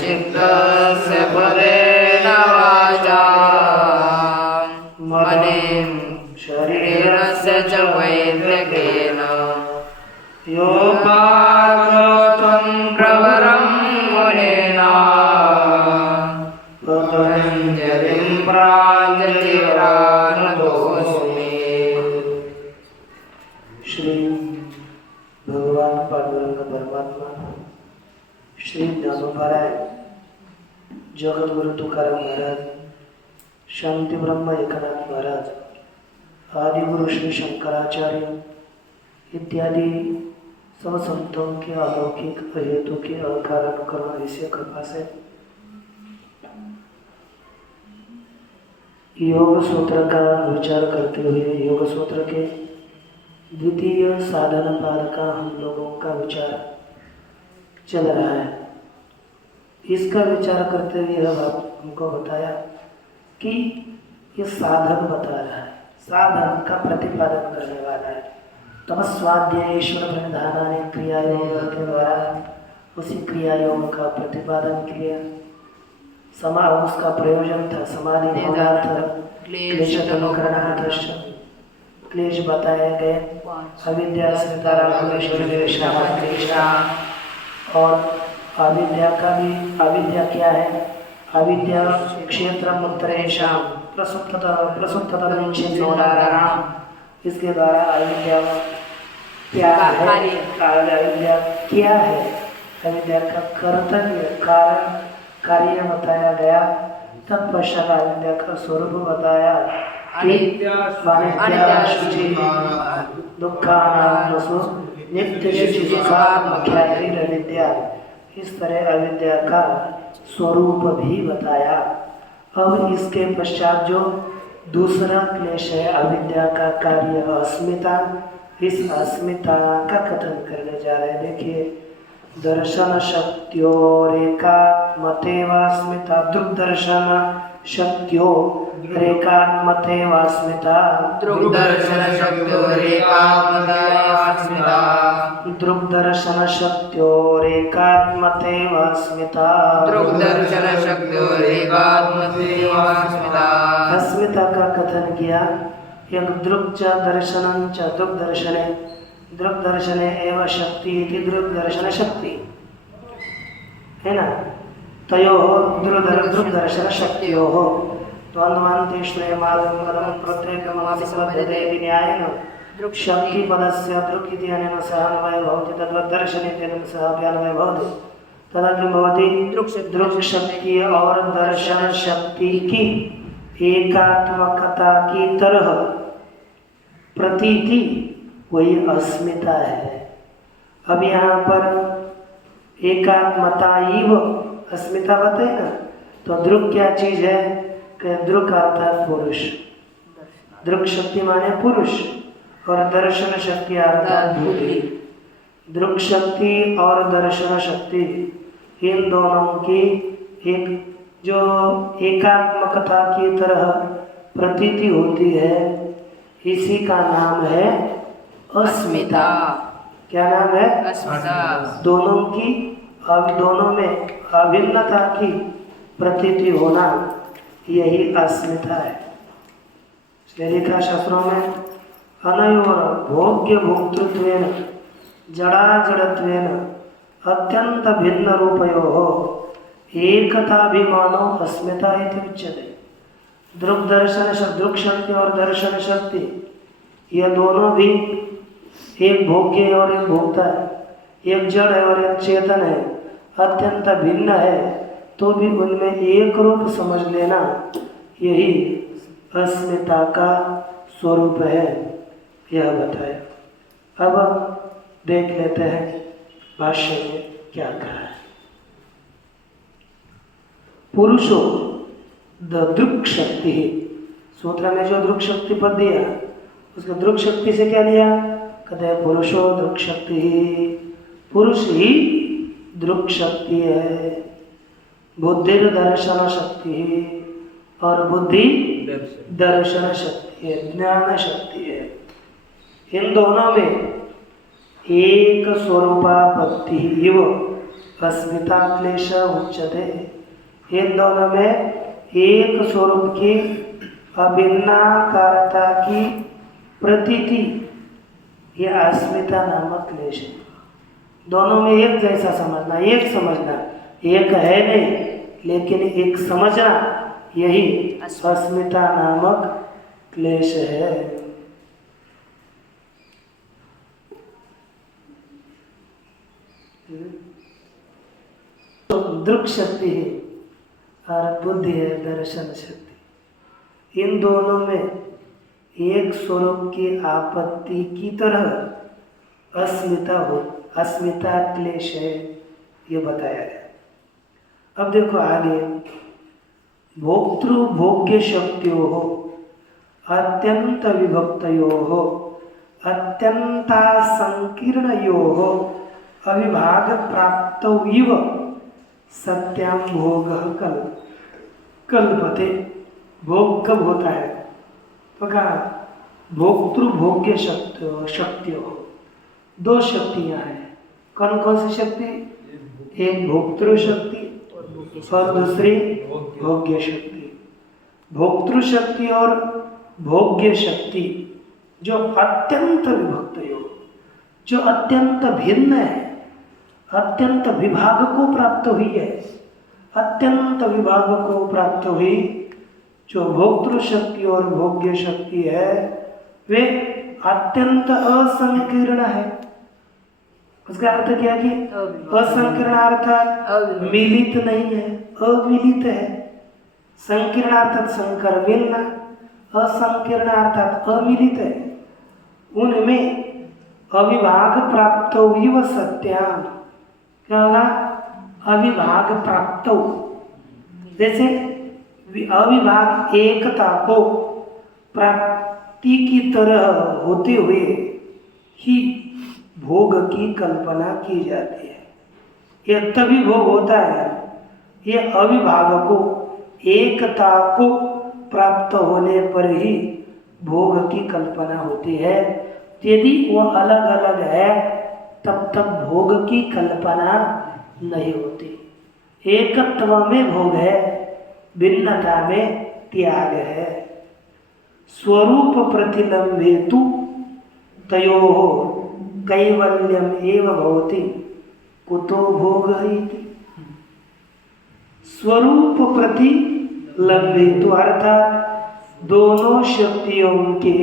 चित्तस्य पदेन वाचा मनेन शरीरस्य च वैद्यकेन योपाकरोतं प्रवरं मुनिना पतञ्जलिं प्राञ्जलिरानतोऽस्मि। श्री भगवान पांडुरंग परमात्मा श्री ज्ञानोबाराय जगद्गुरु तुकाराम महाराज, शांति ब्रह्म एकनाथ महाराज, आदि गुरु श्री शंकराचार्य इत्यादि सब संतों के अलौकिक अहेतु के अकारण करुणा ऐसी कृपा से योग सूत्र का विचार करते हुए योग सूत्र के द्वितीय साधन पाद का हम लोगों का विचार चल रहा है। इसका विचार करते हुए हमको बताया कि ये साधन बता रहा है, साधन का प्रतिपादन करने वाला है। तमस्वाध्यायेश्वर प्रणिधानानि क्रियायोग के द्वारा उसी क्रियायोग का प्रतिपादन किया। उसका प्रयोजन था समाधि भोगार्थ क्लेश अनुकरणार्थ क्लेश बताए गए। अविद्या और अविद्या का भी, अविद्या क्या है? अविद्या क्षेत्र मंत्रेशा प्रसुप्ततरम। इसके द्वारा अविद्या क्या है, अविद्या क्या है, अविद्या का कर्तव्य कारण कार्य बताया गया। तत्पश्चात अविद्या का स्वरूप बताया कि अविद्या, इस तरह अविद्या का स्वरूप भी बताया। अब इसके पश्चात जो दूसरा क्लेश है अविद्या का कार्य अस्मिता, इस अस्मिता का कथन करने जा रहे हैं। देखिए, दर्शन शक्त्योरेकात्मतेवास्मिता, दृग्दर्शन शक्त्योरेकात्मतेवास्मिता, दृग्दर्शन शक्त्योरेकात्मतेवास्मिता, दृग्दर्शन शक्त्योरेकात्मतेवास्मिता, दृग्दर्शन शक्त्योरेकात्मतेवास्मिता। अस्मिता का कथन किया। एक दृक् च दर्शनं च दृग्दर्शने, दृग्दर्शने एव शक्ति इति दृग्दर्शन शक्ति है ना। तयोः दृग्दर्शन शक्त्योः द्वन्द्वान्ते श्रेयमादं प्रत्येकमपि सम्बध्यते इति न्यायेन शक्तिपदस्य दृक् इति अनेन सह अन्वयः भवति, तद्वद्दर्शन इत्यनेन सह अपि अन्वयः भवति। तदा किं भवति? दृक् शक्ति और दर्शन शक्ति की एकात्मकता की तरह प्रतीति वही अस्मिता है। अब यहाँ पर एकात्मता इव अस्मिता बताए ना, तो दृक् क्या चीज है? दृक् अर्थात पुरुष, दृक् शक्ति माने पुरुष, और दर्शन शक्ति अर्थात बुद्धि। दृक् शक्ति और दर्शन शक्ति इन दोनों की एक जो एकात्मकता की तरह प्रतीति होती है, इसी का नाम है अस्मिता। क्या नाम है? अस्मिता। दोनों में अभिन्नता की प्रतीति होना, यही अस्मिता है। इसलिए लिखा शास्त्रों में अनयोर भोग्य भोक्तृत्वेन जड़ा जड़त्वेन अत्यंत भिन्न रूपयोः एकताभिमानो अस्मिता इति उच्यते। दृक् शक्ति और दर्शन शक्ति, ये दोनों भी एक भोग्य और एक भोक्ता है, एक जड़ है और एक चेतन है, अत्यंत भिन्न है, तो भी उनमें एक रूप समझ लेना, यही अस्मिता का स्वरूप है, यह बताया। अब देख लेते हैं भाष्य में क्या कहा है। पुरुषो दृक् शक्ति, सूत्र में जो दृक् शक्ति पद दिया उसको दृक् शक्ति से क्या लिया? कहते हैं पुरुषो दृक् शक्ति, पुरुष ही दृक् शक्ति है। बुद्धि दर्शन शक्ति और बुद्धि दर्शन शक्ति है, ज्ञान शक्ति है। इन दोनों में एक स्वरूपापत्ति इव अस्मिता क्लेश उच्यते। इन दोनों में एक स्वरूप की अभिन्नाकारता की प्रतीति, यह अस्मिता नामक क्लेश है। दोनों में एक जैसा समझना, एक समझना, एक है नहीं लेकिन एक समझना, यही अस्मिता नामक क्लेश है। तो दृक् शक्ति है और बुद्धि है दर्शन शक्ति। इन दोनों में एक स्वरूप की आपत्ति की तरह अस्मिता क्लेश है, ये बताया गया। अब देखो आगे, भोक्तृ भोग्य शक्तियों अत्यंत विभक्तयों अत्यंता संकीर्णयों अविभाग प्राप्तौ इव सत्यां भोगः कल्पते। भोग कब होता है? तो कहा भोक्तृ भोग्य शक्तियों, दो शक्तियां हैं। कौन कौन सी शक्ति? एक भोक्तृ शक्ति और दूसरी भोग्य शक्ति। भोक्तृ शक्ति और भोग्य शक्ति जो अत्यंत विभक्त योग, जो अत्यंत भिन्न है, अत्यंत विभाग को प्राप्त हुई है, अत्यंत विभाग को प्राप्त हुई जो भोक्तृ शक्ति और भोग्य शक्ति है, वे अत्यंत असंकीर्ण है। उसका अर्थ क्या कि असंकीर्ण अर्थात मिलित नहीं है, अविलित है। संकीर्ण अर्थात संकर मिलना, असंकीर्ण अर्थात अमिलित है। उनमें अविभाग प्राप्त विव सत्याम, क्या होगा? अविभाग प्राप्त, जैसे अविभाग एकता को प्राप्ति की तरह होते हुए ही भोग की कल्पना की जाती है। यह तभी भोग होता है, यह अविभाग को, एकता को प्राप्त होने पर ही भोग की कल्पना होती है। यदि वह अलग अलग है तब तक भोग की कल्पना नहीं होती। एकत्व में भोग है, भिन्नता में त्याग है। स्वरूप प्रतिलंबेतु तयोः कैवल्यम एव भवति कुतो भोग इति। स्वरूप प्रतिलंबेतु अर्थात दोनों शक्तियों के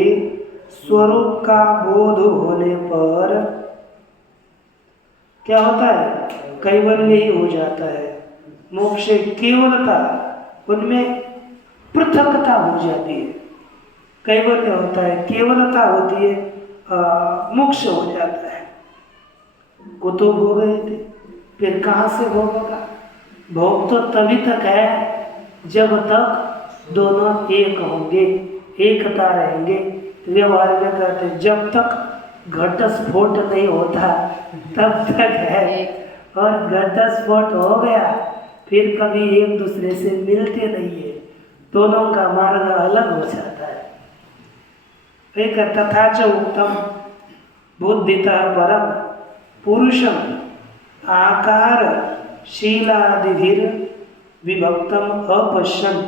स्वरूप का बोध होने पर क्या होता है? कैवल्य ही हो जाता है। मोक्ष केवलता, उनमें पृथकता हो जाती है। कैवल्य होता है, केवलता होती है, मोक्ष हो जाता है। कुतो भोग इति, फिर कहाँ से भोग होगा? भोग तो तभी तक है जब तक दोनों एक होंगे, एकता रहेंगे। व्यवहार में कहते जब तक घटस्फोट नहीं होता तब तक है, और घटस्फोट हो गया फिर कभी एक दूसरे से मिलते नहीं है, दोनों का मार्ग अलग हो जाता है। एक तथा च उत्तम बुद्धितः परम पुरुषम आकार शीलादिभिर विभक्तम अपश्यन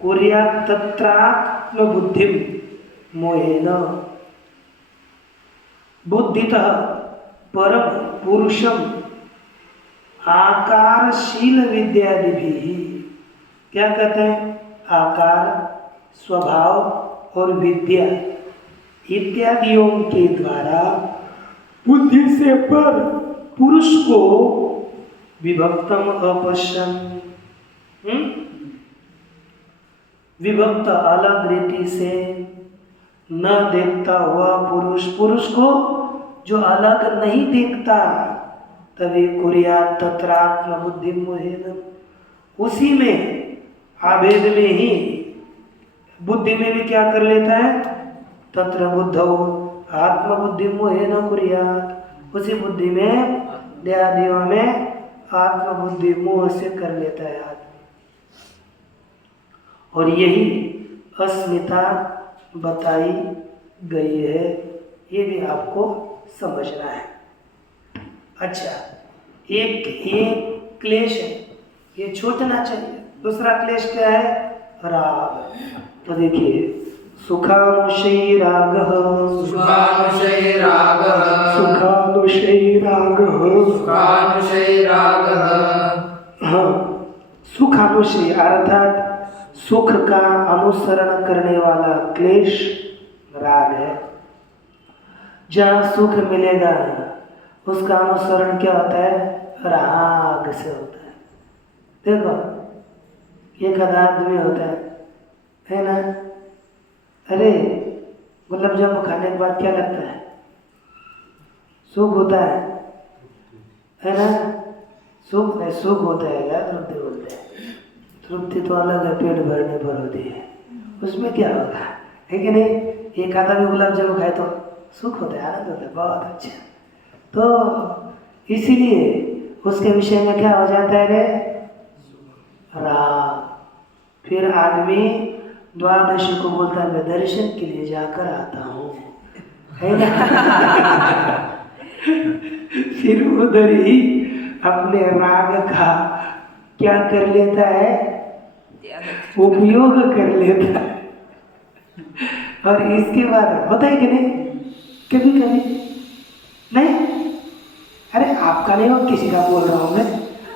कुर्यात् तत्रात्म बुद्धिम मोहेन। बुद्धितः परम पुरुषम आकारशील विद्यादिभिः, क्या कहते हैं? आकार, स्वभाव और विद्या इत्यादियों के द्वारा बुद्धि से पर पुरुष को विभक्तम अपश्यन, विभक्त अलग रीति से न देखता हुआ पुरुष, पुरुष को जो अलग नहीं देखता, तभी कुर्यात् तत्रात्म बुद्धि मोहेन, उसी में आभेद में ही बुद्धि में भी क्या कर लेता है? तत्र बुद्धौ आत्मबुद्धि मोहेन कुर्यात्, उसी बुद्धि में देहादियों में आत्मबुद्धि मोह से कर लेता है आदमी। और यही अस्मिता बताई गई है, ये भी आपको समझना है। अच्छा, एक क्लेश है, ये छूटना चाहिए। दूसरा क्लेश क्या है? राग। तो देखिए, सुखानुशयी रागः, सुखानुशयी रागः, सुखानुशयी रागः, सुखानुशयी रागः। हाँ, सुखानुशयी अर्थात सुख का अनुसरण करने वाला क्लेश राग है। जहाँ सुख मिलेगा उसका अनुसरण क्या होता है? राग से होता है। देखो, एक आदमी होता है ना, अरे गुलाब जामुन खाने के बाद क्या लगता है? सुख होता है ना? सुख नहीं, सुख होता है यार, तृप्ति बोलते हैं। तृप्ति तो अलग है, पेट भरने पर होती है, उसमें क्या होगा, है कि नहीं? एक आधा भी गुलाब जामुन खाए तो सुख होता है, आनंद होता है, बहुत अच्छा। तो इसीलिए उसके विषय में क्या हो जाता है रे? राग। फिर आदमी द्वादशी को बोलता है, मैं दर्शन के लिए जाकर आता हूँ, है ना? फिर उधर ही अपने राग का क्या कर लेता है? उपयोग कर लेता है। और इसके बाद होता है कि नहीं? कभी कभी नहीं, अरे आपका नहीं हो, किसी का बोल रहा हूँ मैं।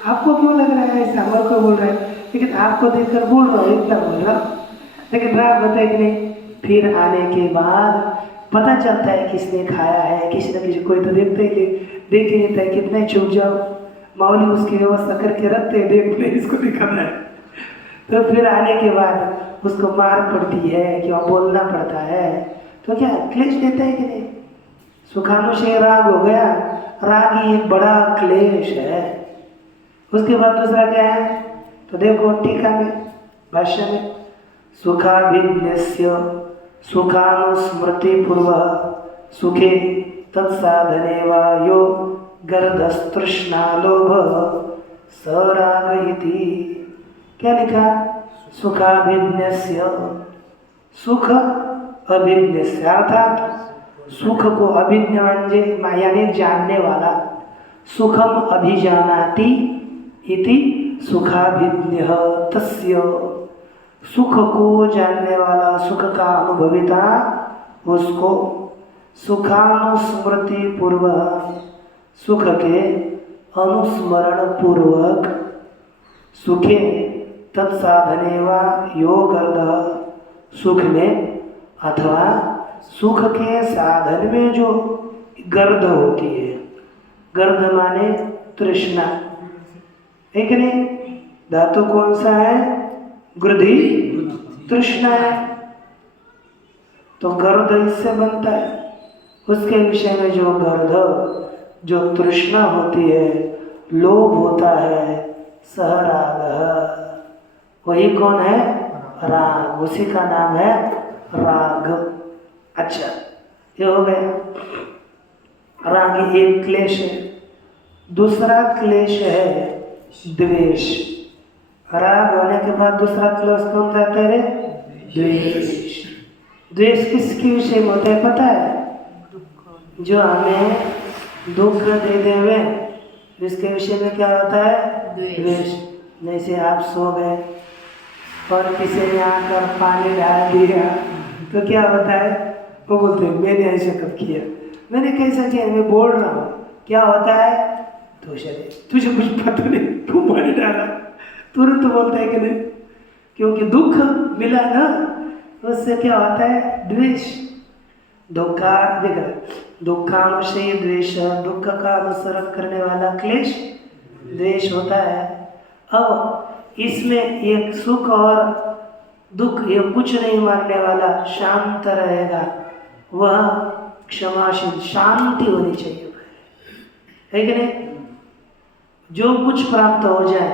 आपको क्यों लग रहा है ऐसा? हमारे को बोल रहा है, लेकिन आपको देखकर बोल रहा हूँ, इतना बोल रहा हूँ। लेकिन राग होता है कि नहीं? फिर आने के बाद पता चलता है किसने खाया है, किसी न किसी, कोई तो देखते ही देख ही लेता है, कितना छुप जाओ, मौली उसकी व्यवस्था करके रखते हैं, देखते हैं इसको दिखाना है। तो फिर आने के बाद उसको मार पड़ती है, क्यों बोलना पड़ता है। तो क्या क्लेश देता है कि नहीं? सुखानुशय राग हो गया, राग ही एक बड़ा क्लेश है। उसके बाद दूसरा क्या है? तो देखो टीका में, भाष्य में, सुखाभिज्ञस्य सुखानुस्मृतिपूर्वः सुखे तत्साधने वा यो गर्दस्तृष्णालोभ स राग इति। क्या लिखा? सुखाभिज्ञस्य, सुख अभिज्ञस्य, अर्थात सुख को अभिज्ञ यानी जानने वाला, सुखम अभिजानाति इति सुखाभिज्ञः तस्य, सुख को जानने वाला, सुख का अनुभविता, उसको सुखानुस्मृति पूर्वक, सुख के अनुस्मरण पूर्वक, सुखे तत्साधने वा योगर्द, सुख में अथवा सुख के साधन में जो गर्द होती है, गर्द माने तृष्णा, है कि नहीं? धातु कौन सा है? ग्रधी, तृष्णा है। तो गर्द इससे बनता है, उसके विषय में जो गर्द, जो तृष्णा होती है, लोभ होता है, सह राग, वही कौन है? राग, उसी का नाम है राग। अच्छा, ये हो गया राग, एक क्लेश है। दूसरा क्लेश है द्वेष। राग होने के बाद दूसरा क्लेश कौन जाता है? द्वेष। द्वेष किसके विषय में होता है पता है? जो हमें दुख दे देवे, इसके विषय में क्या होता है? द्वेष। जैसे आप सो गए और किसी ने आकर पानी डाल दिया तो क्या होता है? वो बोलते हैं मैंने ऐसा कब किया, मैंने कैसा किया, मैं बोल रहा हूँ, क्या होता है? तो तुझे कुछ पता नहीं, तू पानी डाला, तुरंत बोलता है कि नहीं? क्योंकि दुख मिला ना, उससे क्या होता है? द्वेष। दुखानुशयी द्वेष, दुख का अनुसरण करने वाला क्लेश द्वेष होता है। अब इसमें एक सुख और दुख, ये कुछ नहीं मानने वाला शांत रहेगा, वह क्षमाशील, शांति होनी चाहिए, है कि नहीं? जो कुछ प्राप्त हो जाए,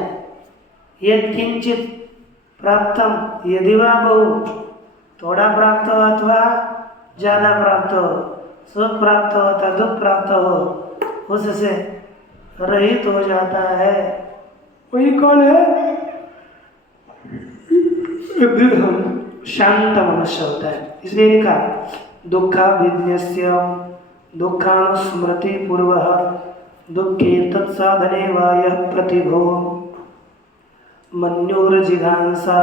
यदि किंचित प्राप्तम यदि वा बहु, थोड़ा प्राप्त हो अथवा ज़्यादा प्राप्त हो, सुख प्राप्त हो अथवा दुख प्राप्त हो, उससे रहित हो जाता है। वही कौन है? शांत मनुष्य होता है। इसलिए लिखा दुखाभिज्ञस्य दुखानुस्मृति पूर्वः दुःखे तत्साधने वा यः प्रतिभो मन्योर्जिघांसा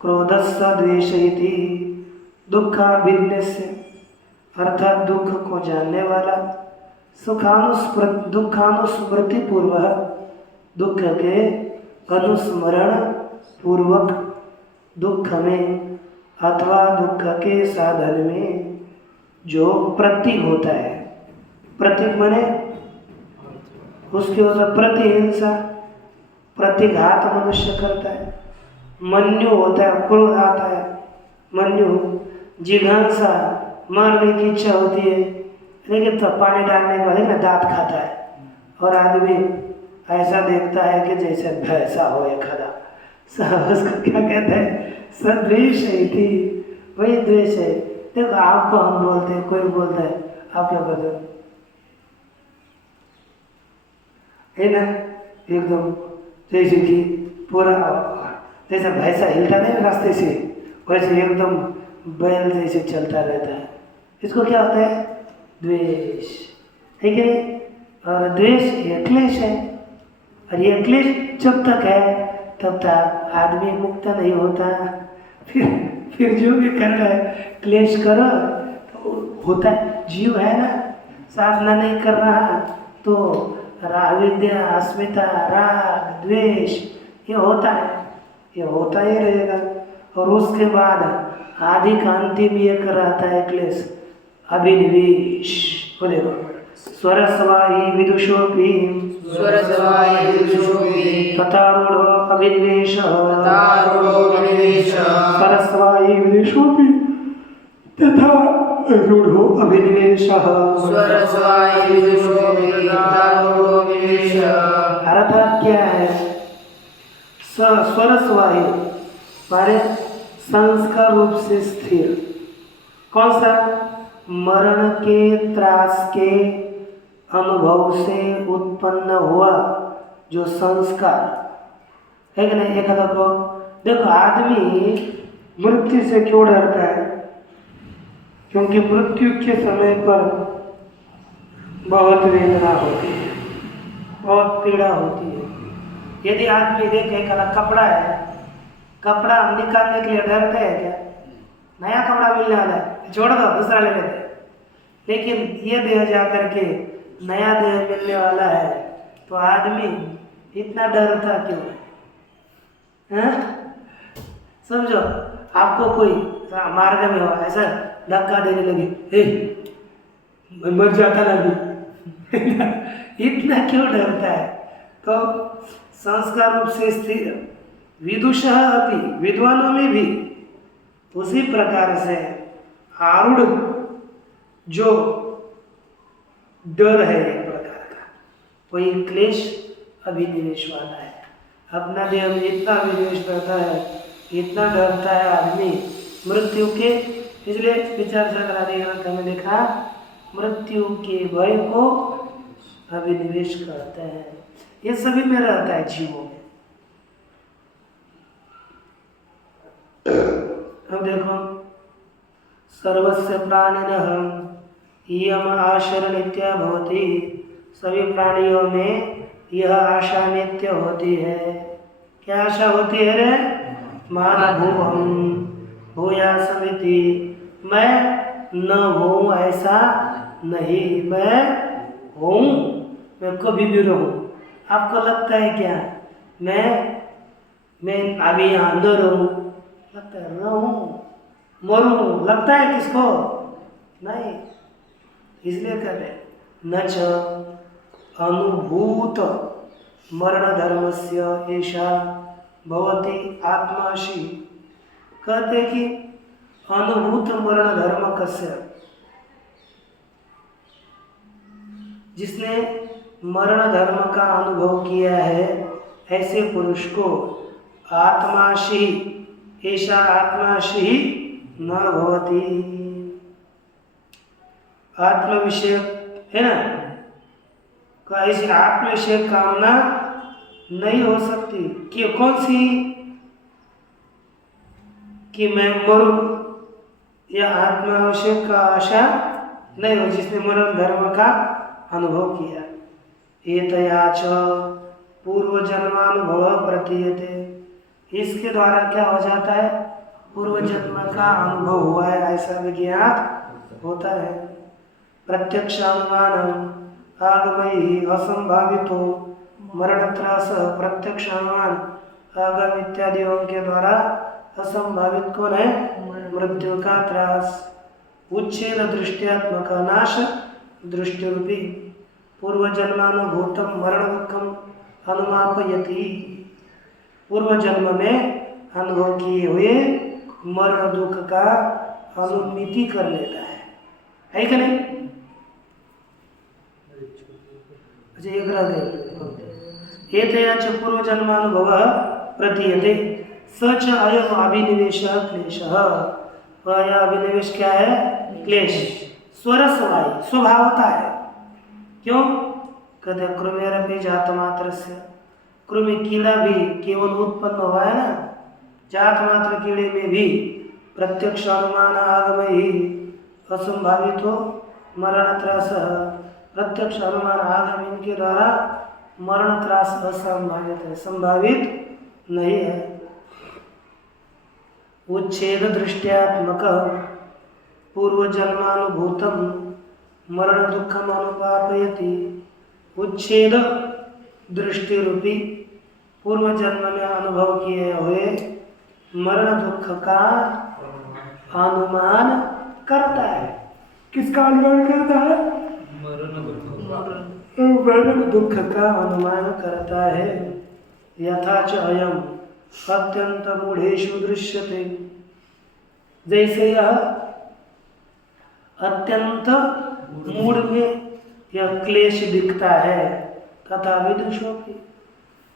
क्रोधस्य द्वेष इति दुःखाभिन्नस्य, अर्थात दुख को जानने वाला, दुखानुस्मृति पूर्वक, दुख के अनुस्मरण पूर्वक, दुख में अथवा दुख के साधन में जो प्रतीक होता है, प्रतीक माने उसके ऊपर प्रतिहिंसा, प्रतिघात मनुष्य करता है, मन्यु होता है, क्रोध आता है, मन्यु, जिघांसा मारने की इच्छा होती है, लेकिन तो पानी डालने के बाद ना दांत खाता है, और आदमी ऐसा देखता है कि जैसे भैंसा हो या खड़ा, उसको क्या कहते हैं, सद्वेष है थी, वही द्वेष है। देखो आपको हम बोलते हैं, कोई बोलता है, आप क्या कहते हो, है ना, एकदम जैसे कि पूरा जैसा भैंसा हिलता नहीं रास्ते से, वैसे एकदम बैल जैसे चलता रहता है, इसको क्या होता है, द्वेष, है कि नहीं। और द्वेष ये क्लेश है, और ये क्लेश जब तक है तब तक आदमी मुक्त नहीं होता। फिर जो भी कर रहा है क्लेश करो तो होता है, जीव है ना, साधना नहीं कर रहा तो विद्या, अस्मिता, राग, द्वेष ये होता है, ये होता ही रहेगा। और उसके बाद आदि कांति भी एक रहता है क्लेश, अभिनिवेश, बोले स्वरसवाई विदुषोपि स्वरसवाई विदुषोपि तथारूढ़ो अभिनिवेश स्वरसवाई विदुषोपि तथा रूढ़ो अभिनिवेश स्वरसवाई विदुषोपि तथारूढ़ो अभिनिवेश। अर्थात क्या है, स्वरसवाई माने संस्कार रूप से स्थिर, कौन सा, मरण के त्रास के अनुभव से उत्पन्न हुआ जो संस्कार है कि नहीं। एक देखो आदमी मृत्यु से क्यों डरता है, क्योंकि मृत्यु के समय पर बहुत वेदना होती है, बहुत पीड़ा होती है। यदि आदमी देखे कपड़ा है, कपड़ा हम निकालने के लिए डरते हैं क्या, नया कपड़ा मिलने वाला है, छोड़ दो दूसरा ले लेते हैं। लेकिन ये देह जा करके नया देह मिलने वाला है तो आदमी इतना डरता क्यों है? समझो, आपको कोई मार्ग में हो ऐसा धक्का देने लगे, मर जाता ना भी इतना क्यों डरता है। तो संस्कार रूप से स्थिर, विदुषः अपि, विद्वानों में भी उसी प्रकार से आरूढ़ जो डर है एक प्रकार का, कोई क्लेश अभिनिवेश वाला है, अपना देह में इतना विनिवेश करता है, इतना डरता है आदमी मृत्यु के। इसलिए विचार चक्रादि ग्रंथ में लिखा, मृत्यु के भय को अभिनिवेश करते हैं। ये सभी में रहता है जीवों में। अब देखो, सर्वस्य प्राणिनः इयम आशा नित्या भवति, सभी प्राणियों में यह आशा नित्य होती है। क्या आशा होती है रे, मानभूम भूयासमिति, मैं न हूँ ऐसा नहीं, मैं हूँ, मैं कभी भी रहूँ। आपको लगता है क्या मैं अभी यहाँ अंदर हूँ, लगता है रहूँ, मरूँ, लगता है किसको, नहीं। इसलिए कर रहे न च अनुभूत मरण धर्मस्य एषा भवति आत्माशी, कहते कि अनुभूत मरण धर्म कस्य, जिसने मरण धर्म का अनुभव किया है ऐसे पुरुष को आत्माशी, ऐसा आत्माशी न भवति, आत्म विषय है ना, ऐसी आत्म विषय कामना नहीं हो सकती। कि कौन सी, कि मैं मरूं, या आत्मावश्यक का आशा नहीं हो, जिसने मरण धर्म का अनुभव किया। एतया च पूर्व जन्मानुभव प्रतीयते। इसके द्वारा क्या हो जाता है? पूर्व जन्म का अनुभव हुआ है ऐसा विज्ञात होता है। प्रत्यक्ष अनुमान आगमयी असंभावितो मरण त्रास। प्रत्यक्ष अनुमान आगम इत्यादियों के द्वारा असंभावित कौन है? मृत्यु का त्रास। उच्छेद दृष्टियात्मक नाश दृष्टि रूपी पूर्व जन्मानुभूतम मरण दुखम अनुमापयति। पूर्व जन्म में अनुभव किए हुए मरण दुख का अनुमिति कर लेता है कि नहीं? अच्छा, एक रह गए। एतया च पूर्व जन्मानुभव प्रतीयते स च अयम अभिनिवेश क्लेश। अभिनिवेश क्या है? क्लेश। स्वरसवाई स्वभावता है। क्यों? कहते कृमेरपि जात मात्र से। कृमि कीड़ा भी केवल उत्पन्न हुआ है ना, जात मात्र कीड़े में भी प्रत्यक्ष अनुमान आगम ही असंभावित हो मरण त्रास। प्रत्यक्ष अनुमान आगम इनके द्वारा मरण त्रास असंभावित है, संभावित नहीं है। उच्छेद दृष्टियात्मक पूर्व जन्मानुभूतम मरण दुखम अनुपापयति। उच्छेद दृष्टि रूपी पूर्व जन्म में अनुभव किए हुए मरण दुख का अनुमान करता है। किसका अनुमान करता है? मरण दुख का अनुमान करता है। यथा च अयम अत्यंत मूढ़ेषु दृश्यते। जैसे यह अत्यंत मूढ़ में यह क्लेश दिखता है तथा विदुषों की,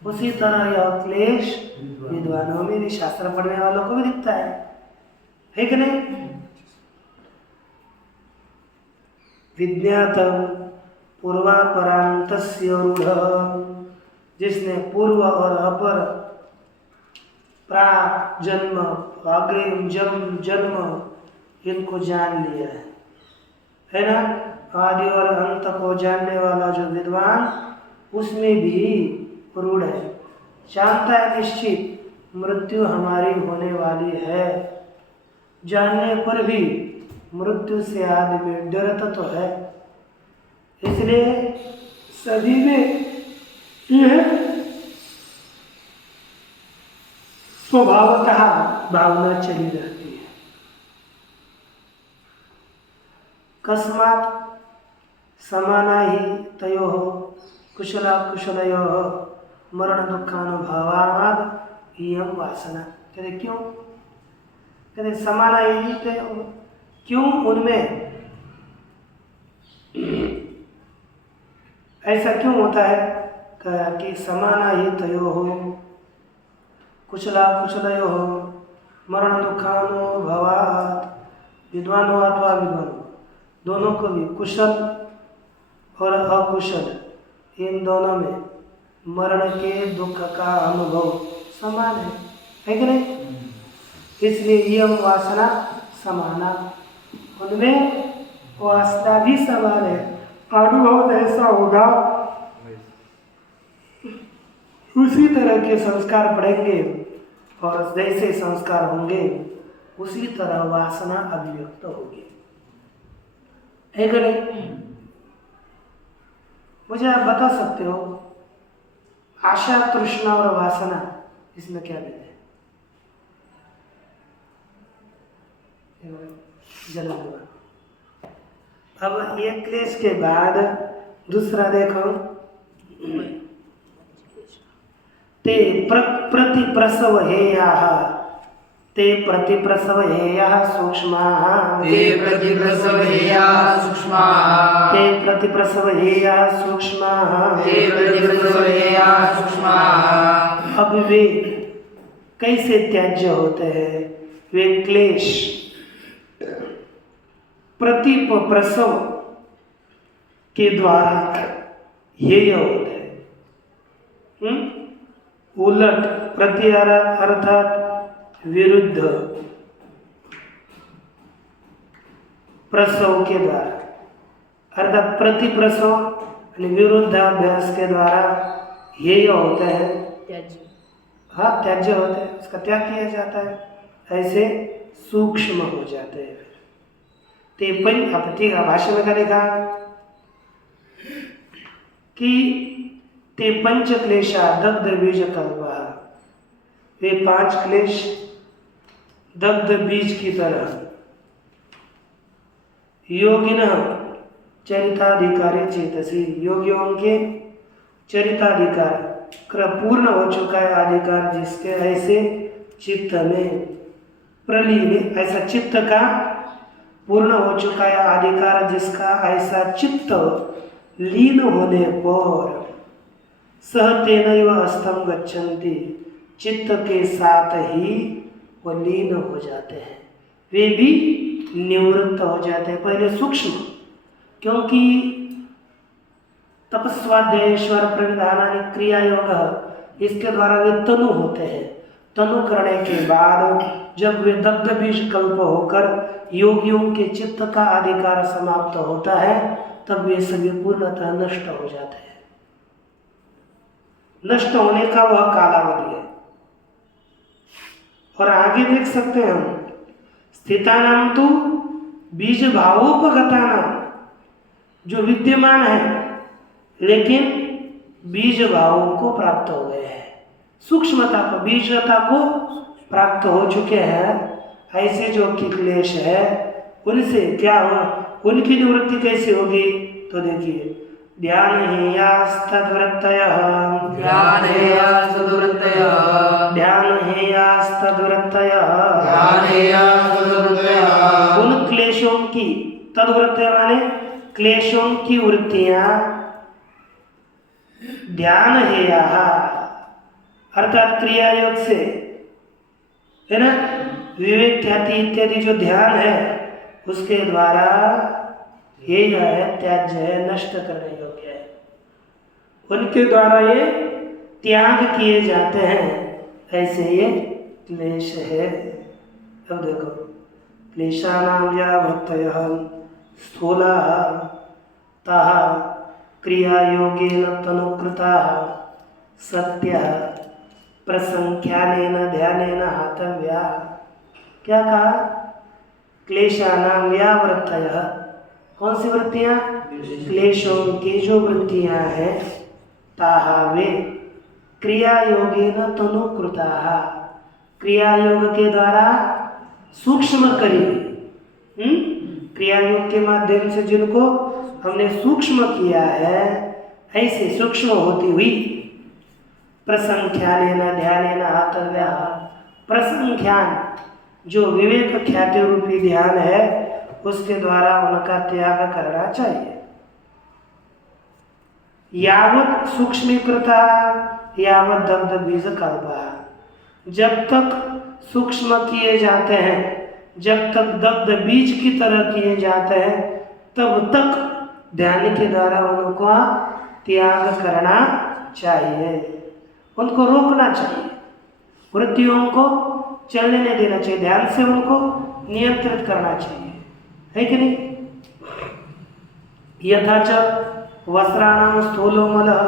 उसी तरह यह क्लेश विद्वानों में, शास्त्र पढ़ने वालों को भी दिखता है कि नहीं? विज्ञातम पूर्वापरांतस्य रूढ़। जिसने पूर्व और अपर, प्राक जन्म, अग्रिम जन्म इनको जान लिया है ना? आदि और अंत को जानने वाला जो विद्वान, उसमें भी रूढ़ है, जानता है निश्चित मृत्यु हमारी होने वाली है। जानने पर भी मृत्यु से आदमी डरता तो है। इसलिए सभी में यह स्वभावतः भावना चली रहती है। कस्मात् समाना ही तयोः कुशलाकुशलयोः मरण दुखानुभावाद इयं वासना। कहते क्यों? कहते समाना ही तयोः, क्यों उनमें ऐसा क्यों होता है कि समाना ही तयोः कुशलाकुशलयोः मरण दुखानुभावाद। विद्वान हो अथवा विद्वान दोनों को भी कुशल और अकुशल इन दोनों में मरण के दुख का अनुभव समान है कि नहीं? इसलिए यम वासना समाना, उनमें वासना भी समान है। अनुभव ऐसा होगा, उसी तरह के संस्कार पड़ेंगे और जैसे संस्कार होंगे उसी तरह वासना अभिव्यक्त होगी, है कि नहीं? मुझे आप बता सकते हो आशा, तृष्णा और वासना इसमें क्या भेद है? जन्म हुआ। अब एक क्लेश के बाद दूसरा देखो, ते प्रतिप्रसव हेयाः। ते प्रतिप्रसव हेयाः सूक्ष्माः। ते प्रतिप्रसव हेयाः सूक्ष्माः। ते प्रतिप्रसव हेयाः सूक्ष्माः। ते प्रतिप्रसव हेयाः सूक्ष्माः। अब वे कैसे त्याज्य होते हैं? वे क्लेश प्रतिप्रसव के द्वारा हेय होते हैं। उलट प्रति अर्थात विरुद्ध प्रसव के द्वारा, अर्थात प्रतिप्रसव विरुद्धाभ्यास के द्वारा हेय होते हैं, त्याज्य। हाँ त्याज्य होते हैं, उसका त्याग किया जाता है, ऐसे सूक्ष्म हो जाते हैं। फिर ते आपत्ति का भाष्य में क्या लिखा कि ते पंच क्लेशा दग्ध बीज कल्पा, वे 5 क्लेश दग्ध बीज की तरह योगिनः चरिताधिकारी चेतसी, योगियों के चरिताधिकार पूर्ण हो चुका है अधिकार जिसके, ऐसे चित्त में प्रलीन, ऐसा चित्त का पूर्ण हो चुका है अधिकार जिसका ऐसा चित्त लीन होने पर सह तेनैव अस्तम गच्छन्ति, चित्त के साथ ही वो लीन हो जाते हैं, वे भी निवृत्त हो जाते हैं। पहले सूक्ष्म, क्योंकि तपस्वाध्यायेश्वर प्रणिधानानि क्रिया योग, इसके द्वारा वे तनु होते हैं। तनु करने के बाद जब वे दग्ध बीज कल्प होकर योगियों के चित्त का अधिकार समाप्त होता है, तब वे सभी पूर्णतः नष्ट हो जाते हैं। नष्ट होने का वह कालावधि है। और आगे देख सकते हैं हम, स्थितानाम तो बीज भावोपगतानाम, जो विद्यमान है लेकिन बीज भावों को प्राप्त हो गए हैं, सूक्ष्मता को, बीजता को प्राप्त हो चुके हैं, ऐसे जो कि क्लेश है उनसे क्या हो, उनकी निवृत्ति कैसे होगी? तो देखिए, ध्यान हेयास्तद्वृत्तयः, ध्यान हेयास्तद्वृत्तयः, ध्यान हेयास्तद्वृत्तयः, ध्यान हेयास्तद्वृत्तयः, उन क्लेशों की, तद्वृत्तय माने क्लेशों की वृत्तियां, ध्यान हेया अर्थात क्रिया योग से, है ना, विवेक ख्याति इत्यादि जो ध्यान है उसके द्वारा हेय है, त्याज्य है, नष्ट करने योग्य है, उनके द्वारा ये त्याग किए जाते हैं, ऐसे ये क्लेश है। अब देखो, क्लेशानां व्यावृत्तयः स्थूलाः ताः क्रिया योगेन तनुकृताः सत्यः प्रसंख्यानेन ध्यानेन हातव्या। क्या कहा? क्लेशानां व्यावृत्तयः, कौन सी वृत्तियां? क्लेशों की जो वृत्तियां हैं, ताः वे क्रिया योगेन तनुकृताः, क्रिया योग के द्वारा सूक्ष्म करी, क्रिया योग के माध्यम से जिनको हमने सूक्ष्म किया है, ऐसे सूक्ष्म होती हुई प्रसंख्यानेन ध्यानेन हातव्या, प्रसंख्यान जो विवेक ख्याति रूपी ध्यान है उसके द्वारा उनका त्याग करना चाहिए। यावत सूक्ष्मीकृता यावत दग्ध बीज कल्पा, जब तक सूक्ष्म किए जाते हैं, जब तक दग्ध बीज की तरह किए जाते हैं, तब तक ध्यान के द्वारा उनको त्याग करना चाहिए, उनको रोकना चाहिए, वृत्तियों को चलने नहीं देना चाहिए, ध्यान से उनको नियंत्रित करना चाहिए, है कि नहीं? यथा च वस्त्राणां स्थूलोमलः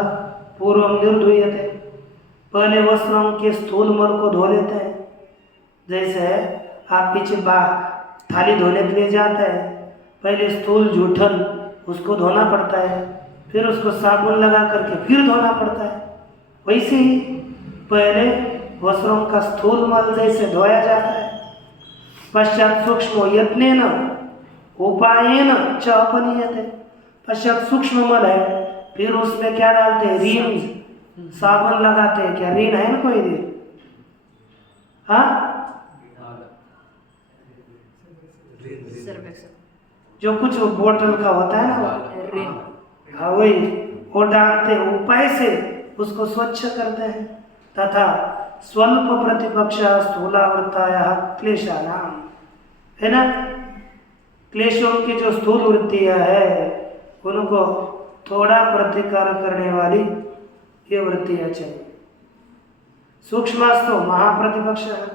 पूर्वं निर्धूयते, पहले वस्त्रों के स्थूल मल को धो लेते हैं। जैसे आप पीछे थाली धोने के लिए जाते हैं, पहले स्थूल जूठन उसको धोना पड़ता है, फिर उसको साबुन लगा करके फिर धोना पड़ता है। वैसे ही पहले वस्त्रों का स्थूल मल जैसे धोया जाता है, पश्चात सूक्ष्म यत्नेन उपायेन च अपनीयते, पश्चात सूक्ष्म मल है, फिर उसमें क्या डालते हैं? रीन, साबुन लगाते हैं। क्या रीन है ना कोई रीन? हाँ, जो कुछ बोतल का होता है ना, हाँ वही, वो डालते हैं, उपाय से उसको स्वच्छ करते हैं। तथा स्वल्प प्रतिपक्ष स्थूलावृत्ताया क्लेशानाम, है ना, क्लेशों की जो स्थूल वृत्तियां है उनको थोड़ा प्रतिकार करने वाली ये वृत्तियां चाहिए। सूक्ष्मस्तु महाप्रतिपक्ष है,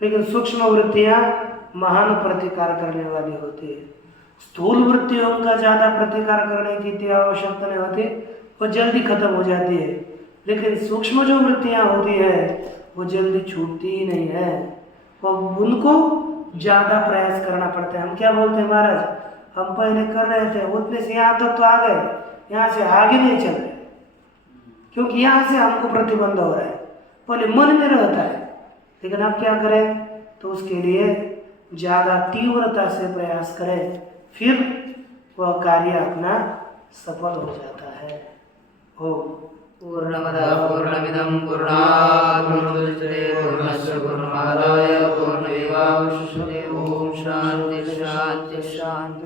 लेकिन सूक्ष्म वृत्तियां महान प्रतिकार करने वाली होती है। स्थूल वृत्तियों का ज़्यादा प्रतिकार करने की इतनी आवश्यकता नहीं होती, वो जल्दी खत्म हो जाती है। लेकिन सूक्ष्म जो वृत्तियाँ होती है वो जल्दी छूटती ही नहीं है, वो उनको ज़्यादा प्रयास करना पड़ता है। हम क्या बोलते हैं महाराज, हम पहले कर रहे थे उतने से यहाँ तक तो आ गए, यहाँ से आगे नहीं चल रहे, क्योंकि यहाँ से हमको प्रतिबंध हो रहा है, पहले मन में रहता है। लेकिन अब क्या करें, तो उसके लिए ज़्यादा तीव्रता से प्रयास करें, फिर वह कार्य अपना सफल हो जाता है। ओम पूर्णमदः पूर्णमिदं पूर्णात् पूर्णमुदच्यते पूर्णस्य पूर्णमादाय पूर्णमेवावशिष्यते। ओम शांति शांति शांति।